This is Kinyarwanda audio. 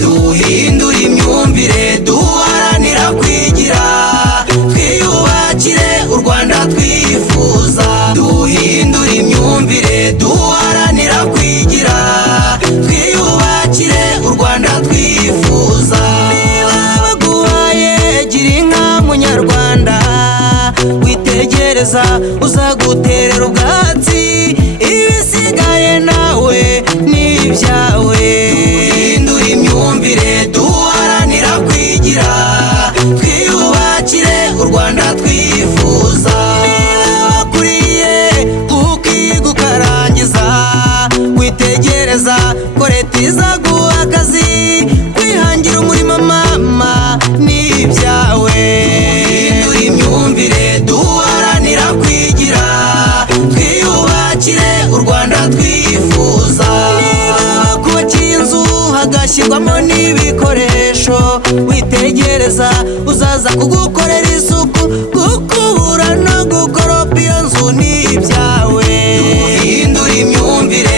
duhindura imyumvire duharanira kwigira twiyubakire u Rwanda twifuza duhindura imyumvire duharanira kwigira twiyubakire u Rwanda twifuza niba baguhaye gira inka munyarwanda witegereza uzaguterera ubwatsi ibisigaye nawe n'ibyawe duhindura imyumvire duharanira kwigira twiyubakire u Rwanda twifuza niba wakuriye ukiga ukarangiza witegereza ko leta izaguha akazi kwihangira umurimo mama n'ibyawe duhindura imyumvire duharanira kwigira twiyubakire u Rwanda twifuza niba bakubakiye inzu hagashyirwamo n'ibikoresho witegereza uzaza kugukorera isuku gukubura no gukoropa iyo nzu n'ibyawe duhindura imyumvire